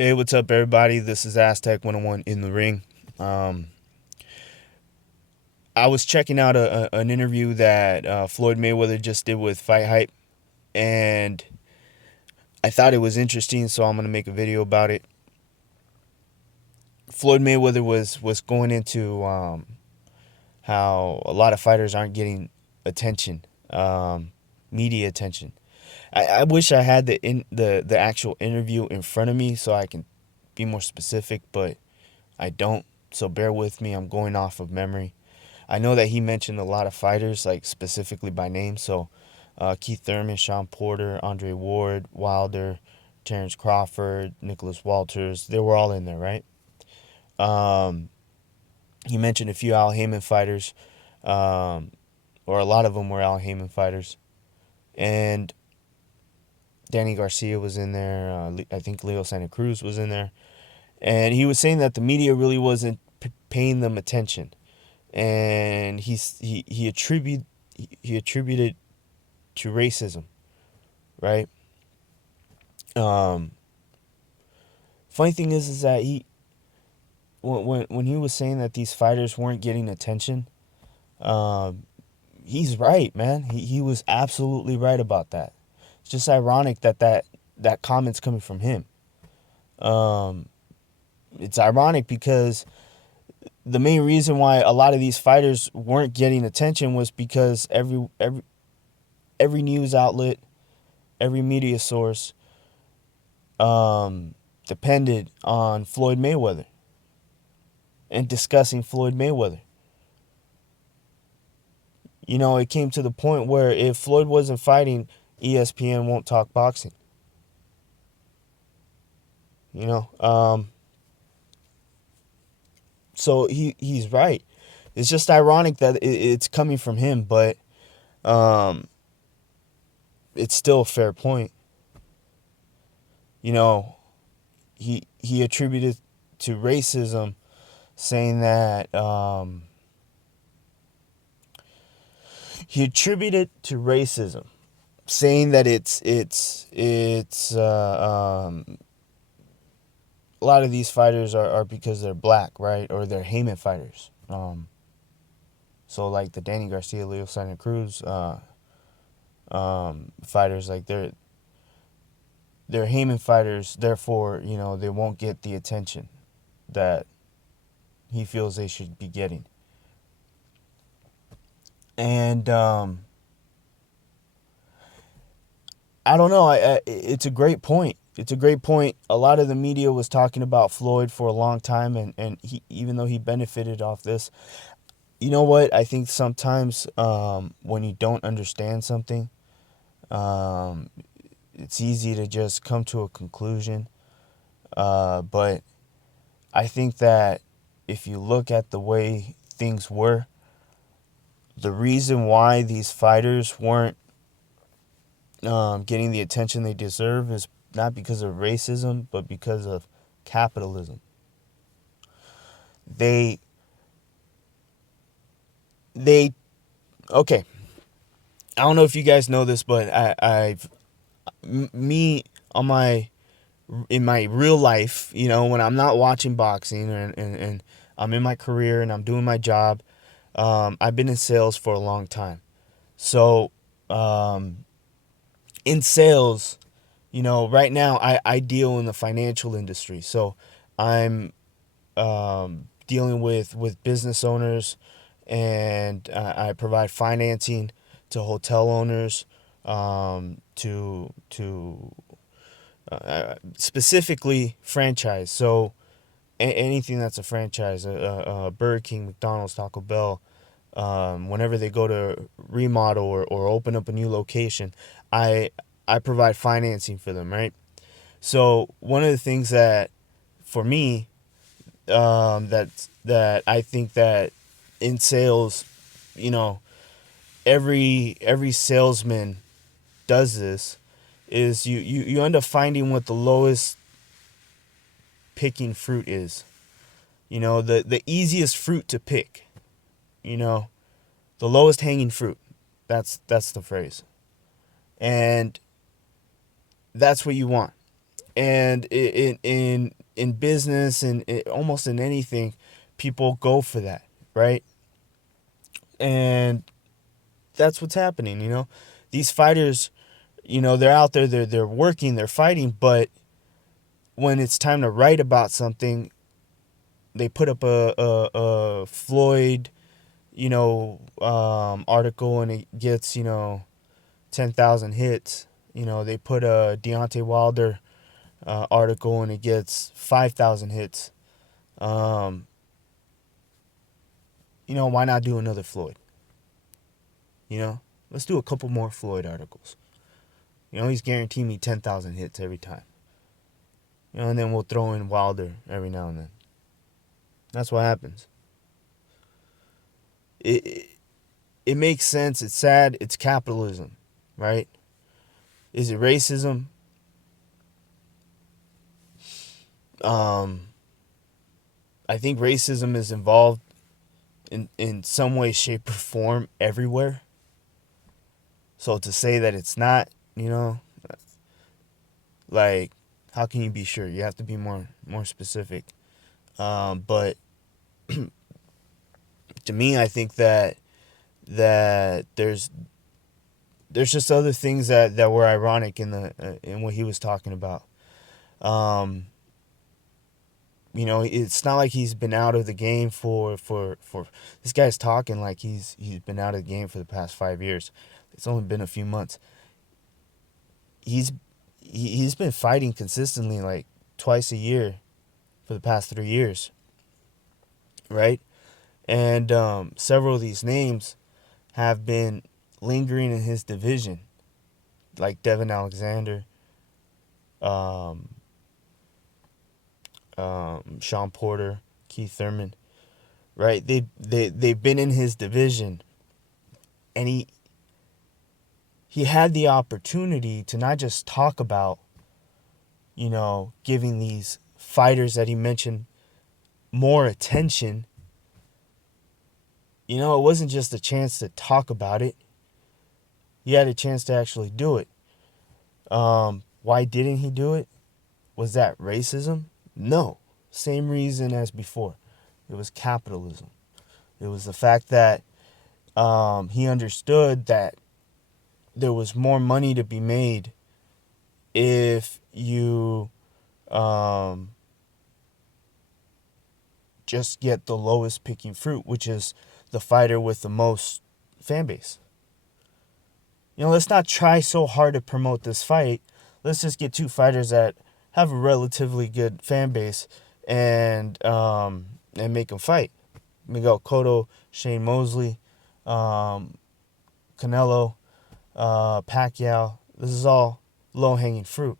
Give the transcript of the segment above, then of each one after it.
Hey, what's up, everybody? This is Aztec 101 in the ring. Um, I was checking out an interview that Floyd Mayweather just did with Fight Hype, and I thought it was interesting, so I'm going to make a video about it. Floyd Mayweather was going into how a lot of fighters aren't getting attention, media attention. I wish I had the actual interview in front of me so I can be more specific, but I don't. So bear with me. I'm going off of memory. I know that he mentioned a lot of fighters, like specifically by name. So Keith Thurman, Sean Porter, Andre Ward, Wilder, Terrence Crawford, Nicholas Walters. They were all in there, right? Um, he mentioned a few Al Heyman fighters, um, or a lot of them were Al Heyman fighters. And Danny Garcia was in there. I think Leo Santa Cruz was in there. And he was saying that the media really wasn't paying them attention. And he attributed to racism, right? Um, Funny thing is that when he was saying that these fighters weren't getting attention, um, he's right, man. He was absolutely right about that. It's just ironic that comment's coming from him. Um, it's ironic because the main reason why a lot of these fighters weren't getting attention was because every news outlet, every media source depended on Floyd Mayweather and discussing Floyd Mayweather. You know, it came to the point where if Floyd wasn't fighting, ESPN won't talk boxing. You know, so he's right. It's just ironic that it's coming from him, but um, it's still a fair point. You know, he attributed to racism, saying that he attributed to racism, saying that it's a lot of these fighters are because they're black, right, or they're Heyman fighters. So like the Danny Garcia, Leo Santa Cruz fighters, like they're Heyman fighters. Therefore, you know, they won't get the attention that he feels they should be getting. And I don't know. It's a great point. It's a great point. A lot of the media was talking about Floyd for a long time, and he, even though he benefited off this, you know what? I think sometimes when you don't understand something, um, it's easy to just come to a conclusion. But I think that if you look at the way things were, the reason why these fighters weren't getting the attention they deserve is not because of racism, but because of capitalism. They they okay. I don't know if you guys know this, but me on my in my real life, you know, when I'm not watching boxing and I'm in my career and I'm doing my job, I've been in sales for a long time. So in sales, you know, right now I deal in the financial industry. So I'm dealing with business owners, and I provide financing to hotel owners, to specifically franchise. So anything that's a franchise, Burger King, McDonald's, Taco Bell, whenever they go to remodel or open up a new location, I I provide financing for them, right? So one of the things that for me, that I think that in sales, you know, every salesman does this, is you end up finding what the lowest picking fruit is. You know, the easiest fruit to pick. You know, the lowest hanging fruit. That's the phrase. And that's what you want. And in business and almost in anything, people go for that, right? And that's what's happening. These fighters, they're out there, they're working, they're fighting, but when it's time to write about something, they put up a Floyd, article, and it gets 10,000 hits. They put a Deontay Wilder article, and it gets 5,000 hits. Um, why not do another Floyd? Let's do a couple more Floyd articles. He's guaranteed me 10,000 hits every time. And then we'll throw in Wilder every now and then. That's what happens. It makes sense. It's sad. It's capitalism, right? Is it racism? I think racism is involved in some way, shape, or form everywhere. So to say that it's not, like, how can you be sure? You have to be more specific. But to me, I think that there's just other things that were ironic in what he was talking about. It's not like he's been out of the game for this guy's talking like he's been out of the game for the past 5 years. It's only been a few months. He's been fighting consistently, like twice a year for the past 3 years, right? And several of these names have been lingering in his division, like Devin Alexander, Sean Porter, Keith Thurman, right? They've been in his division, and he had the opportunity to not just talk about, giving these fighters that he mentioned more attention. It wasn't just a chance to talk about it. He had a chance to actually do it. Why didn't he do it? Was that racism? No. Same reason as before. It was capitalism. It was the fact that he understood that there was more money to be made if you just get the lowest picking fruit, which is the fighter with the most fan base. Let's not try so hard to promote this fight. Let's just get two fighters that have a relatively good fan base and make them fight. Miguel Cotto, Shane Mosley, Canelo, Pacquiao. This is all low-hanging fruit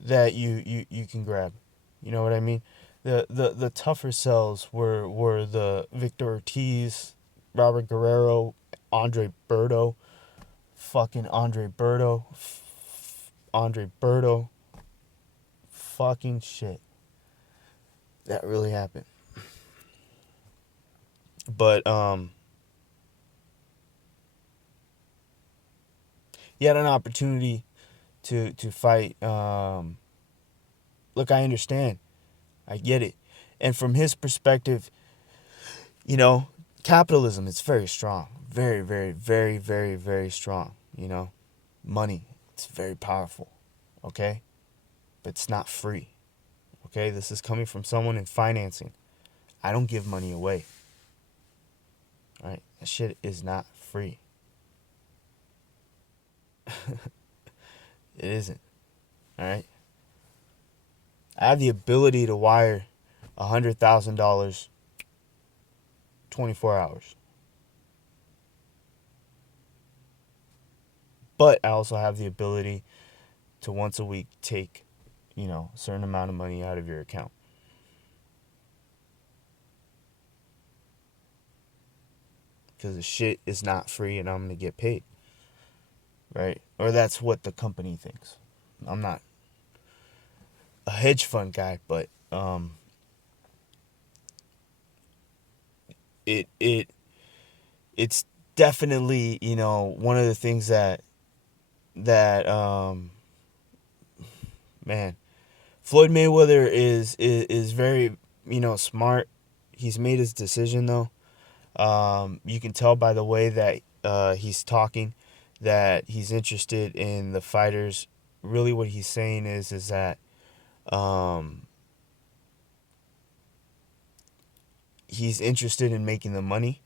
that you can grab. You know what I mean? The tougher sells were the Victor Ortiz, Robert Guerrero, Andre Berto. Fucking Andre Berto. Andre Berto. Fucking shit. That really happened. But he had an opportunity to fight. Look, I understand. I get it. And from his perspective, capitalism is very strong. Very, very, very, very, very strong. Money, it's very powerful. Okay? But it's not free. Okay? This is coming from someone in financing. I don't give money away. All right? That shit is not free. It isn't. All right? I have the ability to wire $100,000 24 hours. But I also have the ability to once a week take, a certain amount of money out of your account. Because the shit is not free and I'm going to get paid. Right? Or that's what the company thinks. I'm not a hedge fund guy, but it's definitely, one of the things that man, Floyd Mayweather is very, smart. He's made his decision though. You can tell by the way that he's talking that he's interested in the fighters. Really, what he's saying is that um, he's interested in making the money,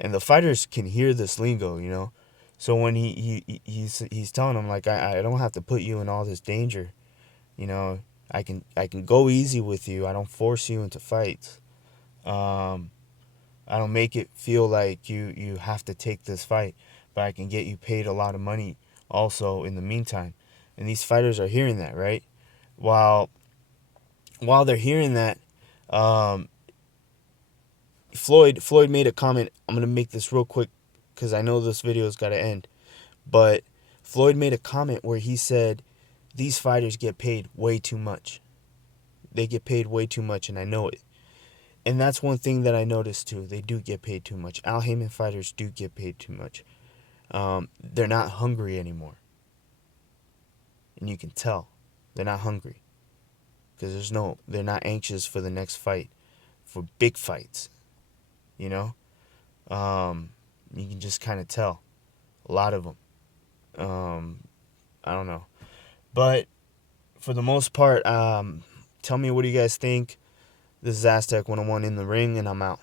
and the fighters can hear this lingo. So when he's telling them like I don't have to put you in all this danger, you know. I can go easy with you. I don't force you into fights. Um, I don't make it feel like you have to take this fight, but I can get you paid a lot of money also in the meantime. And these fighters are hearing that, right? While while they're hearing that, um, Floyd made a comment. I'm gonna make this real quick because I know this video's got to end. But Floyd made a comment where he said these fighters get paid way too much. They get paid way too much, and I know it. And that's one thing that I noticed too. They do get paid too much. Al Heyman fighters do get paid too much. They're not hungry anymore, and you can tell they're not hungry because they're not anxious for the next fight, for big fights. You know, you can just kind of tell a lot of them. I don't know, but for the most part, tell me what do you guys think. This is Aztec 101 in the ring, and I'm out.